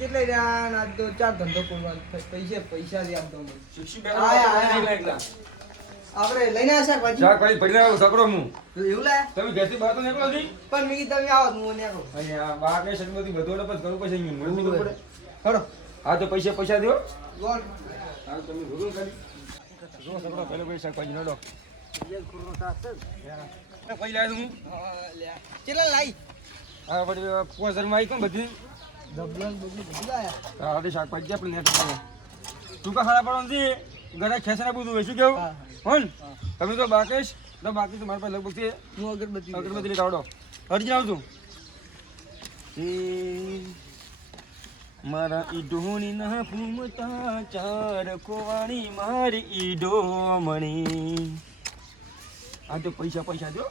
કેટલે રહ્યા? ને આજ તો ચાર ધંધો કરવાનો પૈસા પૈસા દે આમ તો આપડે. આપણે લઈને આવ્યા શાકભાજી શાકભાજી ભરી લાવ્યો સકરો હું. એવું લે તમે ઘેરથી બહાર તો નીકળો છી પણ મી તમે આવો હું નીકળું. અને આ બા કે શરમતી બધું એટલે પછી કરવું પડશે અહીંયા. મળવું પડે. ખરો હા તો પૈસા પૈસા દો ગોળ. હા તમે ભૂગોળ કરી જો સકરો પહેલો પછી શાકભાજી નડો. કઈ લાવ્યો હું હા, કેટલા લાઈ હા વળી પાંચમાં આવી કોણ બધી? વાળી શાકભાજી આપણે નેટ પડે ટૂંકા ખાડા પડવાનું છે ઘરે ખેંચને બધું હોય શું કેવું? હોન? તમે તો બાકેશ તો બાકી તો પાસે લગભગ હું અગરબત્તી અગરબત્તી લેતા આવડો. હરજી આવતું મારા ઈડોની ના ફૂમતા ચાર કોવાણી મારી ઈડો મણી આ તો પૈસા પૈસા જો.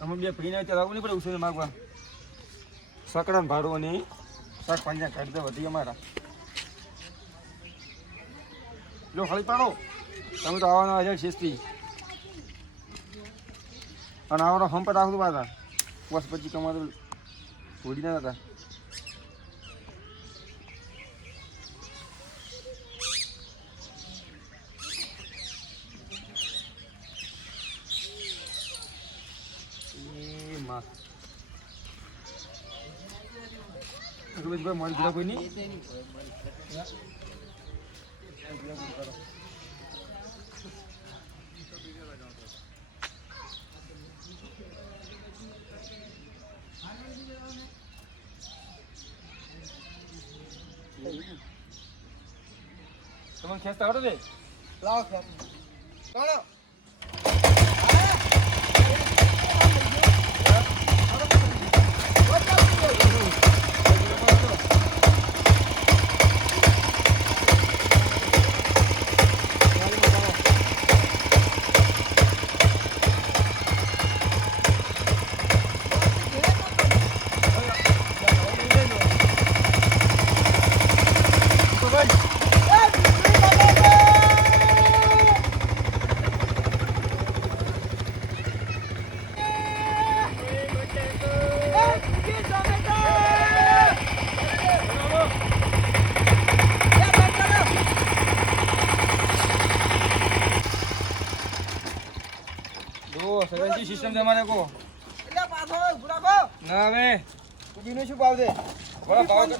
અમે બે ભાઈને ત્યાં લાવવું નહીં પડે ઉછેર માગવા. સકડા ભાડો અને શાક પાંજા કાઢી દે વધી અમારા. લો ખાલી પાડો. તમે તો આવવાના હજાર શિસ્તી. અને આવડો હંપ રાખતું પાછા. બસ પછી તમારે થોડી ના હતા એ માં અગરબત્તીભાઈ મારી જોડે કોઈ નહીં તમને ખેંચતા આવડે લાવો ખેર સગનજી સિસ્ટમ તમારે કો એટલે પાછો ગુલાબો ના હવે. કુદીનો શું ભાવ દે બરાબર ભાવ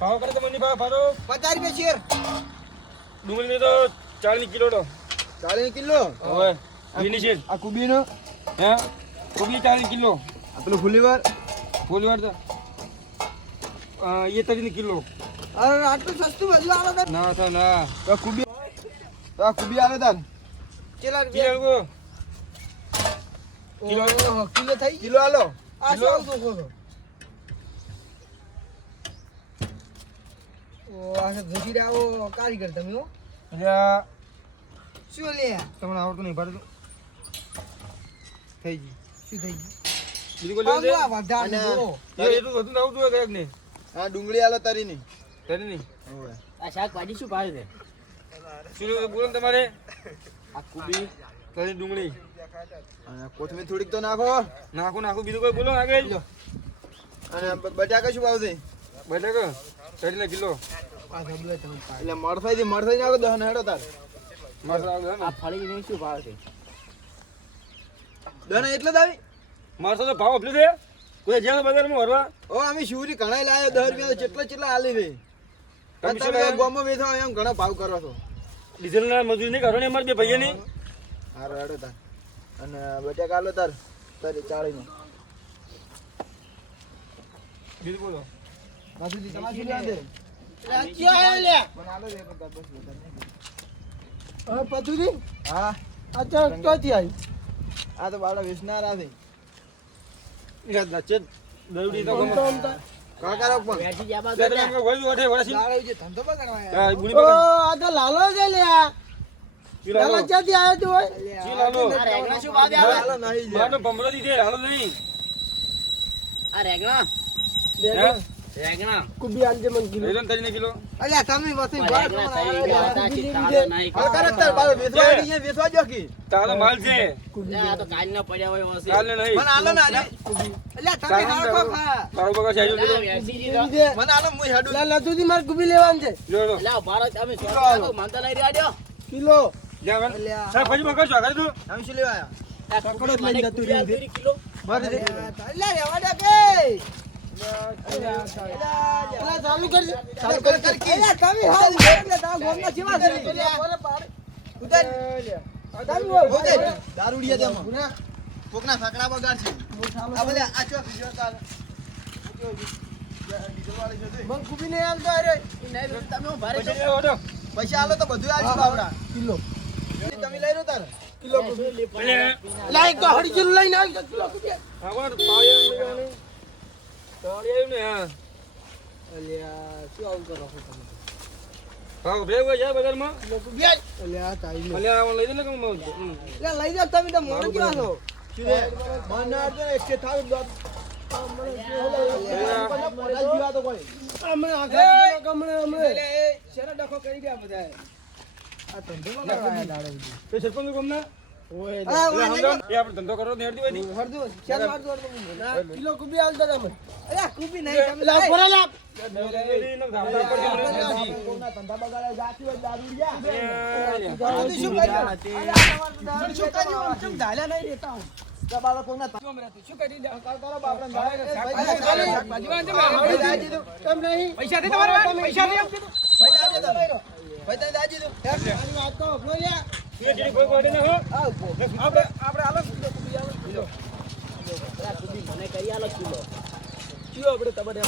ભાવ કરે તો મને ભાવ ભરો 50 રૂપિયા શેર. ડુંગળી તો ચાલીસ કિલો તો. ચાલીસ કિલો? હવે લીલી છે આ કુબીનો? હે? કુબી 40 કિલો. આ પેલું ફુલીવાર? ફૂલવાર તો એ તરીને કિલો. અરે આટલું સસ્તું બધું આવે ના તો ના. તો કુબી તો કુબી આવે તાર કેટલા કો કિલો કિલો થઈ કિલો આલો. આ શું આવતું છો? ઓ આ છે ઘસી આવો કારીગર તમે હો. શું લે? તમને આવડતું નહીં ભાડું થઈ ગઈ શું થઈ ગયું? બીજું કોઈ લેવું છે? આ વધારે જો એ એટલું ના આવતું હોય કયાક ને? આ ડુંગળી આલો તરી ની. તરી નહીં આ શાકભાજી શું ભાવે છે? શું બોલો ને તમારે? આ કુબી. તરી ડુંગળી. અને કોથમીર થોડીક તો નાખો. નાખું નાખું. બીજું કોઈ બોલો આગળ. અને બટાકા શું ભાવ છે બટાકા ચડીને કિલો. એટલે મરસાઈ થી મરસાઈ નાખો દહન હેડો તાર. મરસા ને શું ભાવે છે? દહન એટલે જ આવી. તો ભાવ આપલું છે. કોઈ જ્યાં બજારમાં ભરવા. ઓ અમે શિવરી ઘણા લાયો દહ રૂપિયા જેટલા જેટલા આલી છે. તમે ગોમમાં બેઠો એમ ઘણા ભાવ કરો છો. ડીઝલના મજૂરી નહીં ને અમારે બે ભાઈઓની. હારો હેડો તાર. અને બટાકા આલો તાર તારી ચાળી નો બીજું બોલો માથું તમારે શું લેવા દે આ ક્યાં આયો લે પણ આલો છે બસ વધારે નહીં. હા. આ ક્યાંથી આવી આ તો બાળા વેચનારા છે. યાદ તો કાકારો પણ. જે ધંધો બગાડવા આ તો લાલો છે લે ક્યાંથી આવ્યો તું હોય હાલો ભમરો દીધે હાલો નહીં આ રેગણા? રેગણા. કુબી આલજે મને કિલો. લઈ લો કિલો. અલ્યા તમે વસી આ રેગણા થઈ ગયા હતા, ચિત્તાનો નહીં. હવે કરે તાર બાર વેચવા આલી વેચવા જો કી. તારો માલ છે. આ તો કાલના પડ્યા હોય એવો છે. નહીં. મને આલો ને અલ્યા તમે હાડકો ખા. તારો બગા છે લે, વેચી દીધો. મને આલો મુઈ હેડું. લા લાતુજી માર ગુબી લેવાનું છે. લો લો. લે, ભારત અમે તો માનતા લઈ રહ્યા કિલો. જા વન અલ્યા. શાકભાજી માં કરશો આગળ તું અમે શું લેવા આયા આ કુબી મને કુબી કિલો. મારે અલ્યા રેવા દે કે ચાલુ કર ચાલુ કર કર કી તમે હાલ એટલે તા ગોમના જેવા છે? ઉતાર. ઉતાર. દારૂડિયા તેમાં કોકના ફકડા બગાડ છે. આ બોલે આ ચો જો તાર ડીઝલ વાળી જો તે. મન ગુબી ને આલ તો અરે નહીં, તમે ભારે પૈસા આલો તો બધું આલજો બાવડા. કિલો. તમે લઈ લો તાર કિલો લાઈક તો હડી કિલો લઈને આવી કિલો પાળી લેવાનું આવ્યું ને હા અલ્યા શું આવું કરો છો તમે ભાવ ભેગ જાય બજારમાં અલ્યા તાઈ અલ્યા લઈ દે ને કે હું હમ. અલ્યા લઈ જાવ તમે તો મોણ કેવા છો શું રે મને આજો ને થાવ દો પચાસ જીવા તો આગળ ગમણે હમણે શેરા ડખો કરી ગયા બધા ધંધો ના કરો તો હેડતી હોયની. હરદુ ચાર માર દો કિલો કુબી આલતા તમે અલ્યા કુબી નહીં લા લા પર હોય દાદુ દાદુ ભાઈ પૈસા ભાઈ દાજી દો ભાઈ તમે દાજી દો વાત તો બોલ્યા એ જેની કોઈ કોઈ ના હો. આપણે આપણે આલો કિલો કુબી આલો કિલો આ કુબી મને કરી આલો કિલો? કિલો આપણે તમારે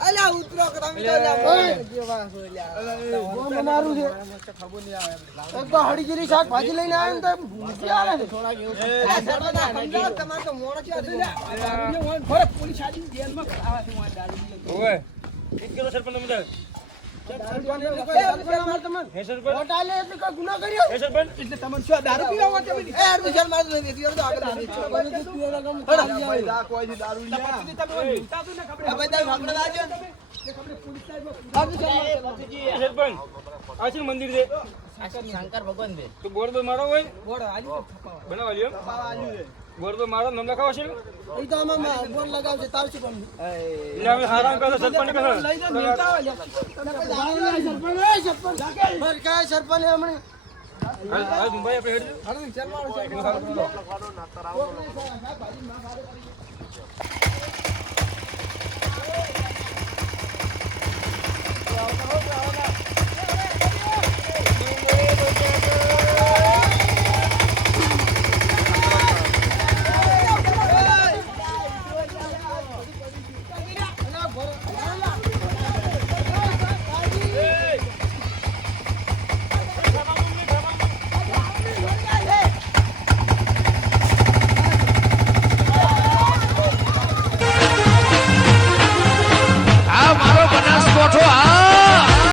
અલ્યા ઉતરો કે તમે તો લ્યા જેવા છો લ્યા કોણ મારું છે. ખબર નહીં આવે. એક તો હળીગીરી શાક ભાજી લઈને આવ્યો ને તો ભૂસી આલે છે થોડા સમજાવ તમારે તો મોણો છે. દારૂડિયો પોલીસ આજી જેલમાં ખાવા છે વાં દારૂડિયો ઓવે. એક કિલો સરપંચ તમે મંદિર છે શંકર ભગવાન છે તો બોર્ડ તો મારો હોય બોર્ડ આલી લ્યો બોર તો મારો નામ લખાવો છે એ તો આમાં બોર લગાવ છે તાર શું કામ એટલે અમે હરામ કરો સરપંચ કરો લઈ જા મેલતા હોય સરપંચ એ સરપંચ. પર કાય સરપંચ એ હમણે? હા મુંબઈ આપણે હેડ હરદિન ચાલ મારો છે લખવાનો ના તરાવો ભાજી માં ખારે કરી